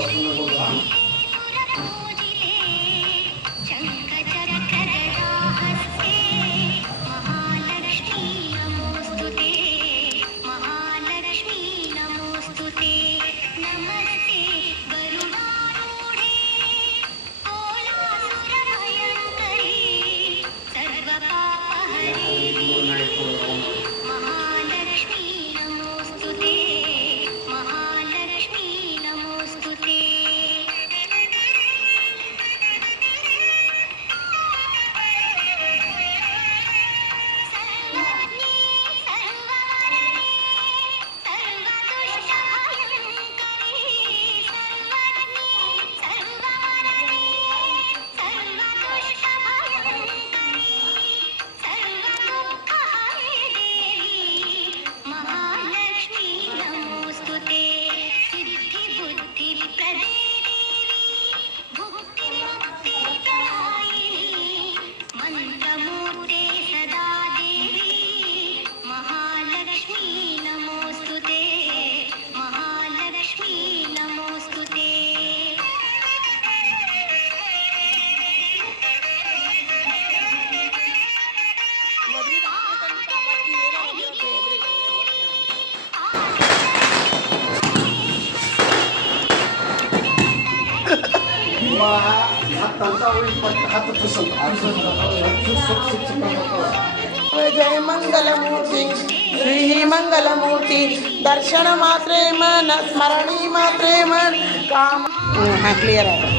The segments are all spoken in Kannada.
রচনা किंवा हा जय मंगलमूर्ती श्री मंगलमूर्ती दर्शन मात्रे मन स्मरणी मात्रे मन काम हा क्लिअर आहे.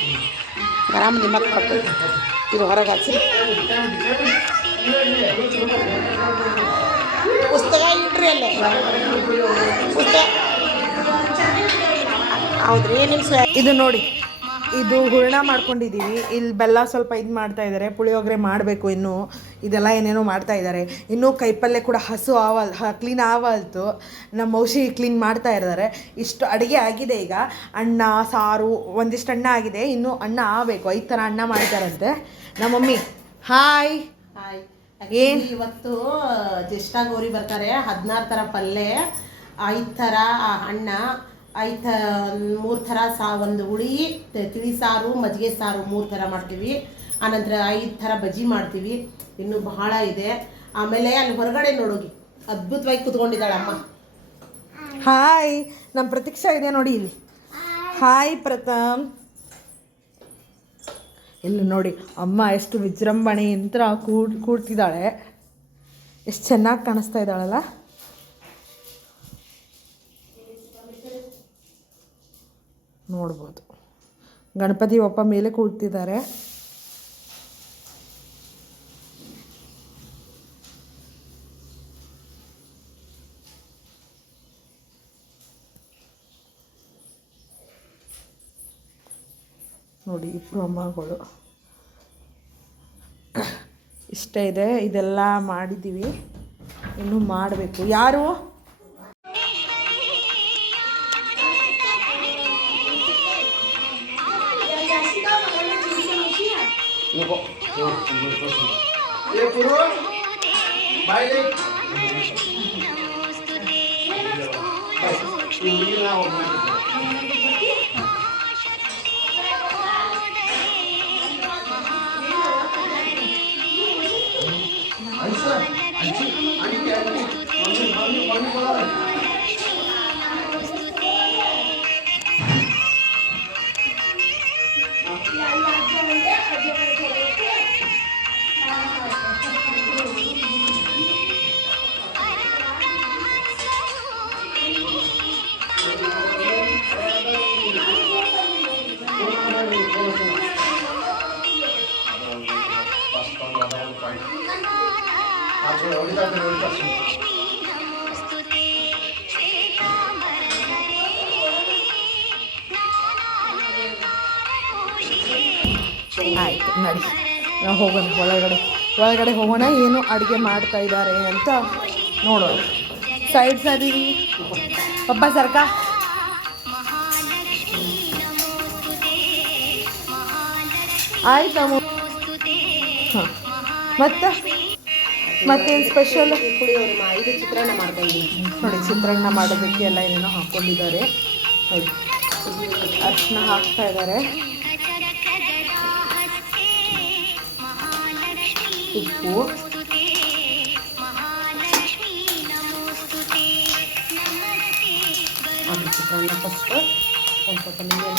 ಆರಾಮ ನಿಮ್ಮಕ್ಕೆ ಕೊಡ್ತದೆ ಇದು ಹೊರಗೆ ಹಚ್ಚಿ ಪುಸ್ತಕ ಇಟ್ರಿ ಅಲ್ಲೇ. ಹೌದ್ರಿ ನಿಮ್ಮ ಇದು ನೋಡಿ, ಇದು ಹೂರ್ಣ ಮಾಡ್ಕೊಂಡಿದ್ದೀವಿ ಇಲ್ಲಿ ಬೆಲ್ಲ ಸ್ವಲ್ಪ ಇದು ಮಾಡ್ತಾ ಇದ್ದಾರೆ ಪುಳಿಯೋಗರೆ ಮಾಡಬೇಕು ಇನ್ನೂ. ಇದೆಲ್ಲ ಏನೇನೋ ಮಾಡ್ತಾ ಇದ್ದಾರೆ. ಇನ್ನೂ ಕೈಪಲ್ಲೆ ಕೂಡ ಹಸು ಆವಲ್ ಕ್ಲೀನ್ ಆವಲ್ತು. ನಮ್ಮ ಔಷಧಿ ಕ್ಲೀನ್ ಮಾಡ್ತಾ ಇದ್ದಾರೆ. ಇಷ್ಟು ಅಡುಗೆ ಆಗಿದೆ ಈಗ. ಅನ್ನ ಸಾರು ಒಂದಿಷ್ಟು ಅನ್ನ ಆಗಿದೆ. ಇನ್ನೂ ಅನ್ನ ಆಗಬೇಕು. ಐದು ಥರ ಅನ್ನ ಮಾಡ್ತಾರಂತೆ ನಮ್ಮ ಮಮ್ಮಿ ಹಾಯ್. ಹಾಯ್. ಏನು? ಇವತ್ತು ಜ್ಯೇಷ್ಠ ಗೌರಿ ಬರ್ತಾರೆ. ಹದಿನಾರು ಥರ ಪಲ್ಯ ಐದು ಥರ ಹಣ್ಣ ಐದು ಮೂರು ಥರ ಸಾ, ಒಂದು ಹುಳಿ ತಿಳಿ ಸಾರು, ಮಜ್ಜಿಗೆ ಸಾರು ಮೂರು ಥರ ಮಾಡ್ತೀವಿ. ಆನಂತರ ಐದು ಥರ ಬಜ್ಜಿ ಮಾಡ್ತೀವಿ. ಇನ್ನೂ ಬಹಳ ಇದೆ. ಆಮೇಲೆ ಅಲ್ಲಿ ಹೊರಗಡೆ ನೋಡೋಗಿ. ಅದ್ಭುತವಾಗಿ ಕುತ್ಕೊಂಡಿದ್ದಾಳೆ ಅಮ್ಮ. ಹಾಯ್ ನಮ್ಮ ಪ್ರತೀಕ್ಷಾ ಇದೆ ನೋಡಿ ಇಲ್ಲಿ. ಹಾಯ್ ಪ್ರಥಮ್. ಇಲ್ಲಿ ನೋಡಿ, ಅಮ್ಮ ಎಷ್ಟು ವಿಜೃಂಭಣೆಯಿಂದ ಕೂಡ್, ಕೂಡ್ತಿದ್ದಾಳೆ. ಎಷ್ಟು ಚೆನ್ನಾಗಿ ಕಾಣಿಸ್ತಾ ಇದ್ದಾಳಲ್ಲ. ನೋಡ್ಬೋದು. ಗಣಪತಿ ಒಪ್ಪ ಮೇಲೆ ಕೂಡ್ತಿದ್ದಾರೆ ನೋಡಿ ಇಬ್ಬರು ಅಮ್ಮಗಳು. ಇಷ್ಟ ಇದೆ, ಇದೆಲ್ಲ ಮಾಡಿದ್ದೀವಿ. ಇನ್ನು ಮಾಡಬೇಕು. ಯಾರು? ये पूर्व बाय ले नमोऽस्तु ते पूरी ना हो ऐसा ऐसी आणि क्या मम्मी मम्मी मम्मी बोला ಆಯ್ತು, ನಡಿ. ನಾವು ಹೋಗೋಣ. ಒಳಗಡೆ. ಒಳಗಡೆ ಹೋಗೋಣ. ಏನು ಅಡುಗೆ ಮಾಡ್ತಾ ಇದ್ದಾರೆ ಅಂತ ನೋಡೋಣ. ಸೈಡ್ ಸರಿ. ಪಪ್ಪ ಸರ್ಕ. ಆಯ್ತು ಹಾಂ. ಮತ್ತೆ? ಮತ್ತೇನು ಸ್ಪೆಷಲ್ ಚಿತ್ರಾನ್ನ ಮಾಡ್ತಾ ಇದ್ದೀನಿ ನೋಡಿ, ಚಿತ್ರಾನ್ನ ಮಾಡೋದಕ್ಕೆ ಎಲ್ಲ ಏನೇನೋ ಹಾಕ್ಕೊಂಡಿದ್ದಾರೆ ಅರ್ಶನ ಹಾಕ್ತಾ ಇದ್ದಾರೆ. ಉಪ್ಪು. ಅದು ಚಿತ್ರಾನ್ನ ಫಸ್ಟ್ ಒಂದು ಸ್ವಲ್ಪ ನೀರು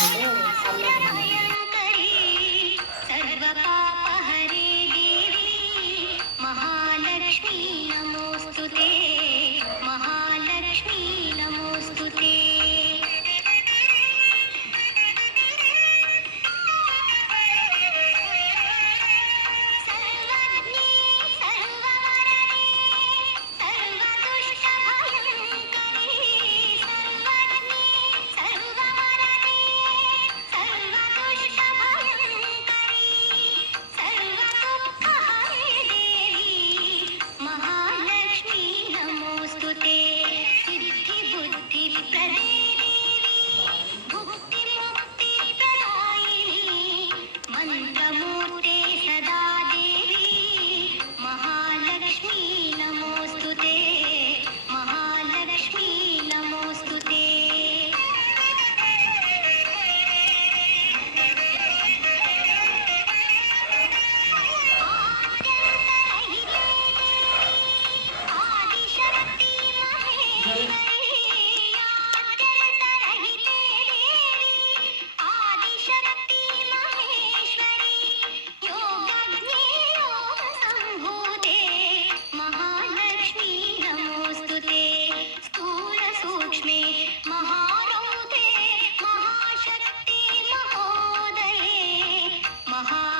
ha.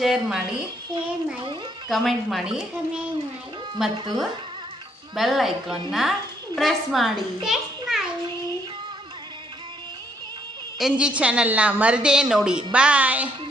ಶೇರ್ ಮಾಡಿ ಶೇರ್ ಮಾಡಿ ಕಮೆಂಟ್ ಮಾಡಿ ಕಮೆಂಟ್ ಮಾಡಿ. ಮತ್ತು ಬೆಲ್ ಐಕಾನ್ನ ಪ್ರೆಸ್ ಮಾಡಿ. ಟೆಸ್ಟ್ ಮಾಡಿ. ಎನ್ ಜಿ ಚಾನಲ್ನ ಮರದೇ ನೋಡಿ. ಬಾಯ್